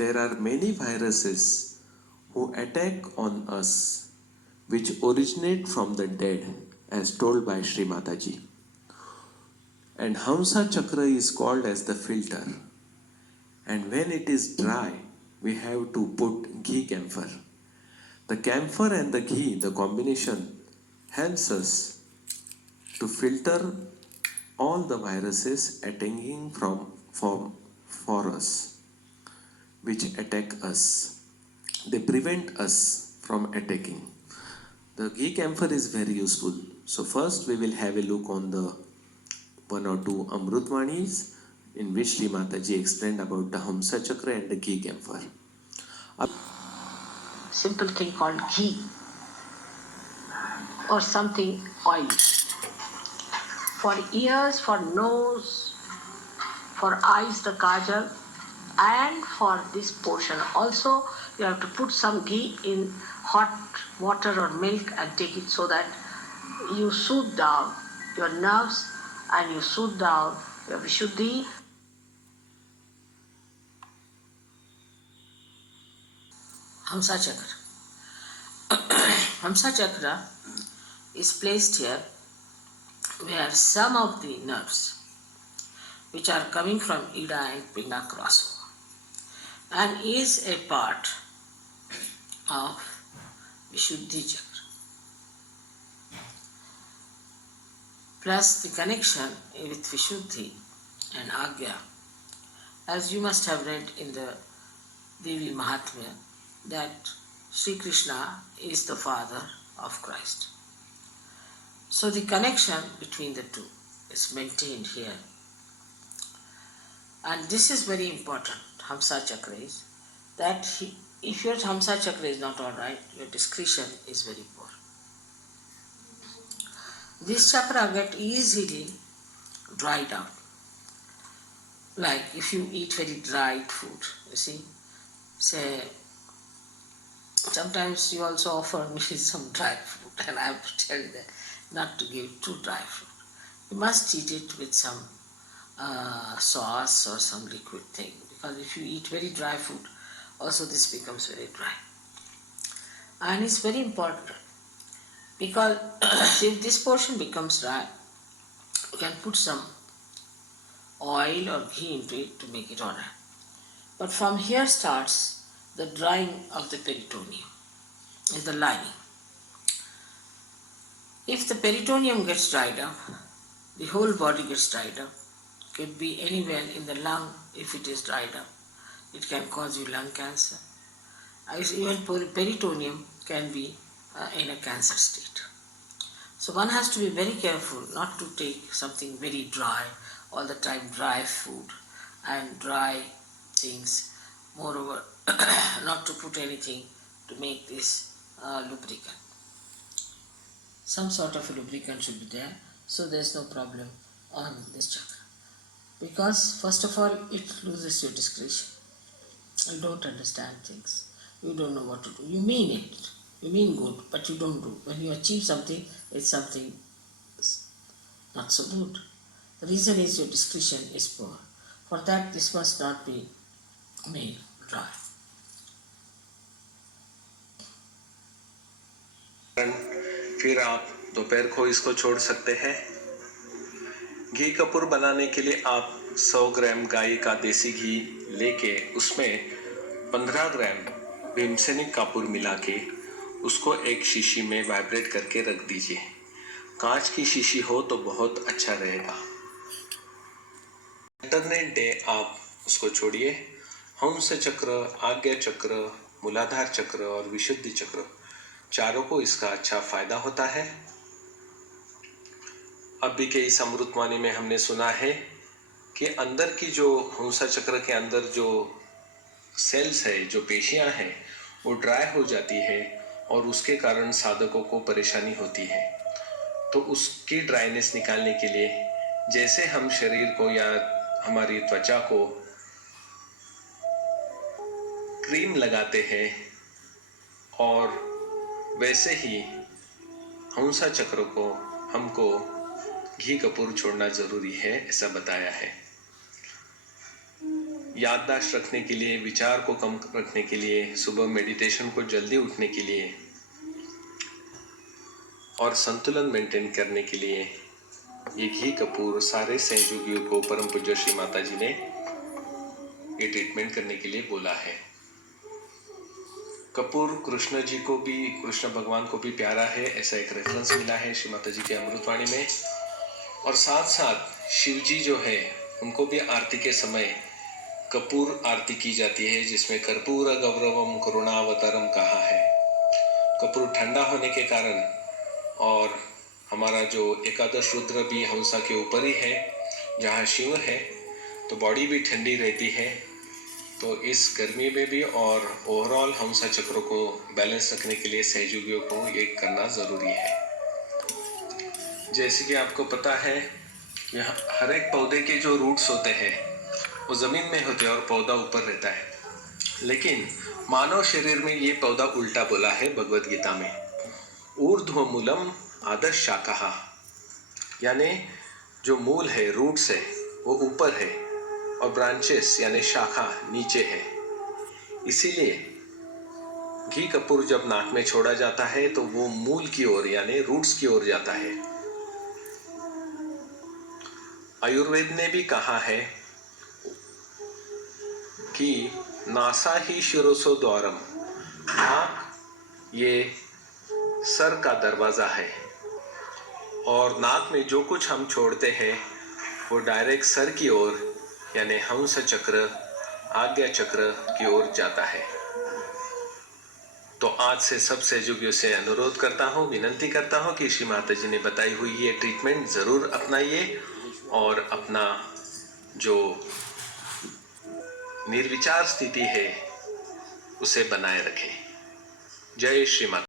there are many viruses who attack on us, which originate from the dead, as told by Sri Mataji. And Hamsa Chakra is called as the filter. And when it is dry, we have to put ghee camphor. The camphor and the ghee, the combination, helps us to filter all the viruses attacking for us, which attack us. They prevent us from attacking. The ghee camphor is very useful. So first we will have a look on the one or two Amrutvanis in which Sri Mataji explained about the Hamsa Chakra and the ghee camphor. Simple thing called ghee or something oil. For ears, for nose, for eyes the kajal, and for this portion also you have to put some ghee in hot water or milk and take it so that you soothe down your nerves and you soothe down your Vishuddhi. Hamsa Chakra. Hamsa Chakra is placed here where some of the nerves which are coming from Ida and Pingala cross over and is a part of Vishuddhi Chakra. Plus the connection with Vishuddhi and Agya, as you must have read in the Devi Mahatmya, that Sri Krishna is the father of Christ. So the connection between the two is maintained here. And this is very important, Hamsa Chakra is, that if your Hamsa Chakra is not alright, your discretion is very poor. This chakra get easily dried out. Like if you eat very dried food, you see, say, sometimes you also offer me some dry fruit and I have to tell you that not to give too dry fruit. You must eat it with some sauce or some liquid thing, because if you eat very dry food, also this becomes very dry. And it's very important because if this portion becomes dry, you can put some oil or ghee into it to make it alright. But from here starts the drying of the peritoneum, is the lining. If the peritoneum gets dried up, the whole body gets dried up. Could be anywhere in the lung if it is dried up. It can cause you lung cancer. Even peritoneum can be in a cancer state. So one has to be very careful not to take something very dry, all the time dry food and dry things. Moreover, not to put anything to make this lubricant. Some sort of a lubricant should be there, so there is no problem on this chakra. Because first of all, it loses your discretion. You don't understand things. You don't know what to do. You mean it. You mean good, but you don't do. When you achieve something, it's something not so good. The reason is your discretion is poor. For that, this must not be made dry. फिर आप दोपहर को इसको छोड़ सकते हैं। घी कपूर बनाने के लिए आप 100 ग्राम गाय का देसी घी लेके उसमें 15 ग्राम भीमसेनी कपूर मिला के उसको एक शीशी में वाइब्रेट करके रख दीजिए। कांच की शीशी हो तो बहुत अच्छा रहेगा। अल्टरनेट डे आप उसको छोड़िए। हंस चक्र, आज्ञा चक्र, मूलाधार चक्र और विशुद्धि चक्र, चारों को इसका अच्छा फायदा होता है। अभी के इस अमृतवाणी में हमने सुना है कि अंदर की जो हंसा चक्र के अंदर जो सेल्स है, जो पेशियां हैं, वो ड्राई हो जाती है और उसके कारण साधकों को परेशानी होती है। तो उसकी ड्राइनेस निकालने के लिए जैसे हम शरीर को या हमारी त्वचा को क्रीम लगाते हैं और वैसे ही हंसा चक्र को हमको घी कपूर छोड़ना जरूरी है, ऐसा बताया है। याददाश्त रखने के लिए, विचार को कम रखने के लिए, सुबह मेडिटेशन को जल्दी उठने के लिए और संतुलन मेंटेन करने के लिए ये घी कपूर सारे सहयोगियों को परम पूज्य श्री माता जी ने ये ट्रीटमेंट करने के लिए बोला है। कपूर कृष्ण जी को भी, कृष्ण भगवान को भी प्यारा है, ऐसा एक रेफरेंस मिला है श्री माता जी के अमृतवाणी में। और साथ साथ शिव जी जो है उनको भी आरती के समय कपूर आरती की जाती है, जिसमें कर्पूर गौरवम करुणावतारम कहा है। कपूर ठंडा होने के कारण, और हमारा जो एकादश रुद्र भी हंसा के ऊपर ही है जहाँ शिव है, तो बॉडी भी ठंडी रहती है। तो इस गर्मी में भी और ओवरऑल हंसा चक्र को बैलेंस रखने के लिए सहयोगियों को ये करना ज़रूरी है। जैसे कि आपको पता है, यहाँ हर एक पौधे के जो रूट्स होते हैं वो ज़मीन में होते हैं और पौधा ऊपर रहता है, लेकिन मानव शरीर में ये पौधा उल्टा बोला है भगवत गीता में। ऊर्ध्वमूलम आदर्श शाखा, यानी जो मूल है, रूट्स है, वो ऊपर है और ब्रांचेस यानी शाखा नीचे है। इसीलिए घी कपूर जब नाक में छोड़ा जाता है तो वो मूल की ओर यानी रूट्स की ओर जाता है। आयुर्वेद ने भी कहा है कि नासा ही शिरोसो द्वारम, नाक ये सर का दरवाजा है और नाक में जो कुछ हम छोड़ते हैं वो डायरेक्ट सर की ओर यानी हंस चक्र, आज्ञा चक्र की ओर जाता है। तो आज से सब सहयोगियों से अनुरोध करता हूँ, विनंती करता हूँ कि श्री माता जी ने बताई हुई ये ट्रीटमेंट ज़रूर अपनाइए और अपना जो निर्विचार स्थिति है उसे बनाए रखें। जय श्री माता।